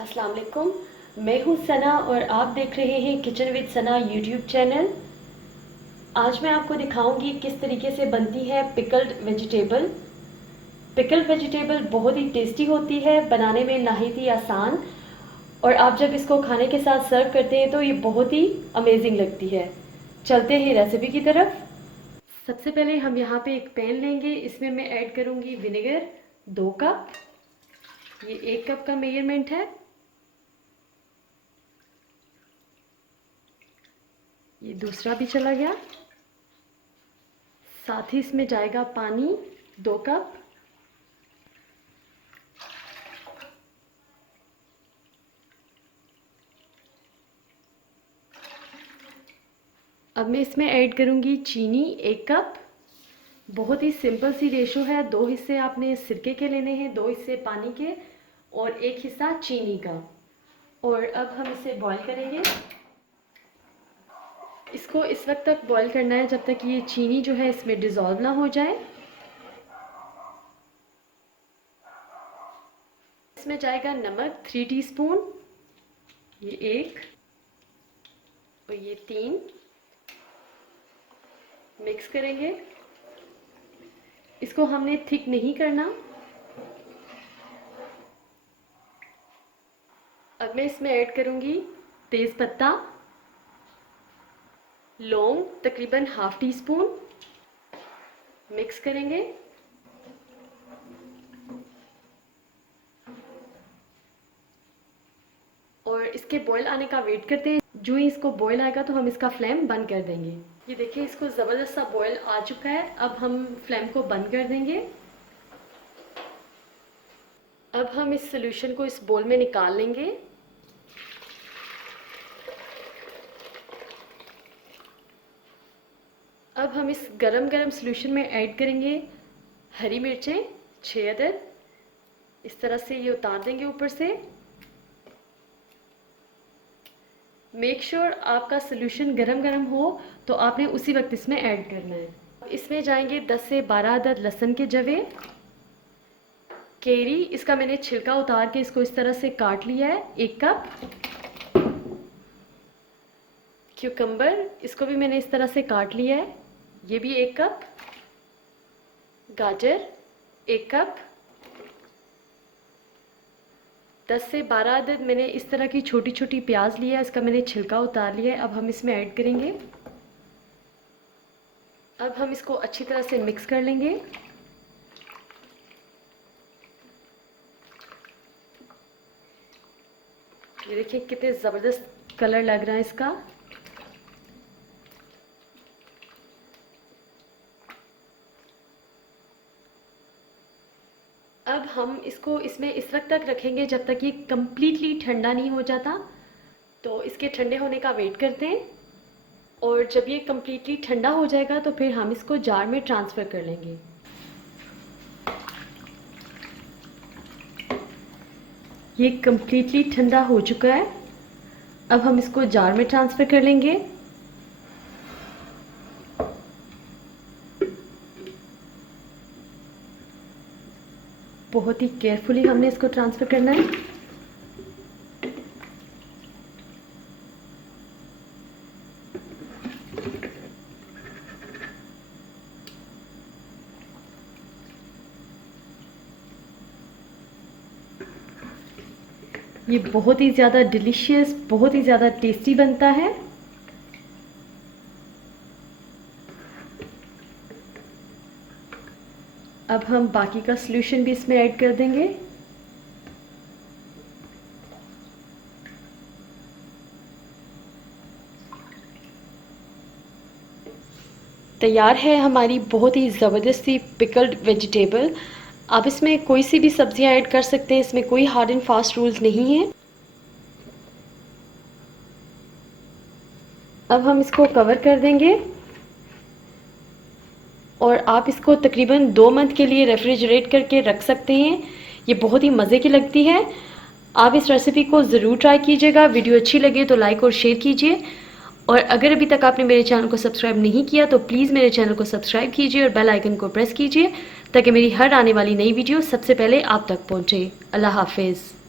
अस्सलाम वालेकुम। मैं हूँ सना और आप देख रहे हैं kitchen with Sana YouTube channel. आज मैं आपको दिखाऊंगी किस तरीके से बनती है पिकल्ड वेजिटेबल। पिकल्ड वेजिटेबल बहुत ही टेस्टी होती है, बनाने में नहायत ही आसान, और आप जब इसको खाने के साथ सर्व करते हैं तो ये बहुत ही अमेजिंग लगती है। चलते हैं रेसिपी की तरफ। सबसे पहले हम यहाँ पे एक पैन लेंगे, इसमें मैं ऐड करूँगी विनेगर 2 कप। ये 1 कप का मेजरमेंट है। ये दूसरा भी चला गया। साथ ही इसमें जाएगा पानी 2 कप। अब मैं इसमें ऐड करूंगी चीनी 1 कप। बहुत ही सिंपल सी रेशो है, 2 हिस्से आपने सिरके के लेने हैं, 2 हिस्से पानी के और 1 हिस्सा चीनी का। और अब हम इसे बॉईल करेंगे। इसको इस वक्त तक बॉईल करना है जब तक ये चीनी जो है इसमें डिज़ोल्व ना हो जाए। इसमें जाएगा नमक 3 टीस्पून, ये 1 और ये 3। मिक्स करेंगे। इसको हमने थिक नहीं करना। अब मैं इसमें ऐड करूंगी तेज पत्ता, लौंग तकरीबन ½ टीस्पून। मिक्स करेंगे। और इसके बॉईल आने का वेट करते हैं। जो ही इसको बॉईल आएगा तो हम इसका फ्लेम बंद कर देंगे। ये देखिए, इसको ज़बरदस्त सा बॉईल आ चुका है। अब हम फ्लेम को बंद कर देंगे। अब हम इस सॉल्यूशन को इस बोल में निकाल लेंगे। अब हम इस गरम गरम सॉल्यूशन में ऐड करेंगे हरी मिर्चें 6 अदद। इस तरह से ये उतार देंगे ऊपर से। मेक श्योर आपका सॉल्यूशन गरम गरम हो तो आपने उसी वक्त इसमें ऐड करना है। इसमें जाएंगे 10 से 12 अदद लहसुन के जवे। केरी, इसका मैंने छिलका उतार के इसको इस तरह से काट लिया है, 1 कप। क्यूकम्बर, इसको भी मैंने इस तरह से काट लिया है, ये भी 1 कप। गाजर 1 कप। 10 से 12 अदद मैंने इस तरह की छोटी छोटी प्याज लिया है, इसका मैंने छिलका उतार लिया है। अब हम इसमें ऐड करेंगे। अब हम इसको अच्छी तरह से मिक्स कर लेंगे। ये देखिए कितने ज़बरदस्त कलर लग रहा है इसका। अब हम इसको इसमें इस वक्त तक रखेंगे जब तक ये कम्प्लीटली ठंडा नहीं हो जाता। तो इसके ठंडे होने का वेट करते हैं। और जब ये कम्प्लीटली ठंडा हो जाएगा तो फिर हम इसको जार में ट्रांसफ़र कर लेंगे। ये कम्प्लीटली ठंडा हो चुका है। अब हम इसको जार में ट्रांसफ़र कर लेंगे। बहुत ही केयरफुली हमने इसको ट्रांसफ़र करना है। ये बहुत ही ज़्यादा डिलीशियस, बहुत ही ज़्यादा टेस्टी बनता है। अब हम बाकी का सॉल्यूशन भी इसमें ऐड कर देंगे। तैयार है हमारी बहुत ही ज़बरदस्त सी पिकल्ड वेजिटेबल। आप इसमें कोई सी भी सब्जियां ऐड कर सकते हैं, इसमें कोई हार्ड एंड फास्ट रूल्स नहीं है। अब हम इसको कवर कर देंगे और आप इसको तकरीबन 2 मंथ के लिए रेफ्रिजरेट करके रख सकते हैं। ये बहुत ही मज़े की लगती है। आप इस रेसिपी को ज़रूर ट्राई कीजिएगा। वीडियो अच्छी लगे तो लाइक और शेयर कीजिए। और अगर अभी तक आपने मेरे चैनल को सब्सक्राइब नहीं किया तो प्लीज़ मेरे चैनल को सब्सक्राइब कीजिए और बेल आइकन को प्रेस कीजिए ताकि मेरी हर आने वाली नई वीडियो सबसे पहले आप तक पहुँचे। अल्लाह हाफिज़।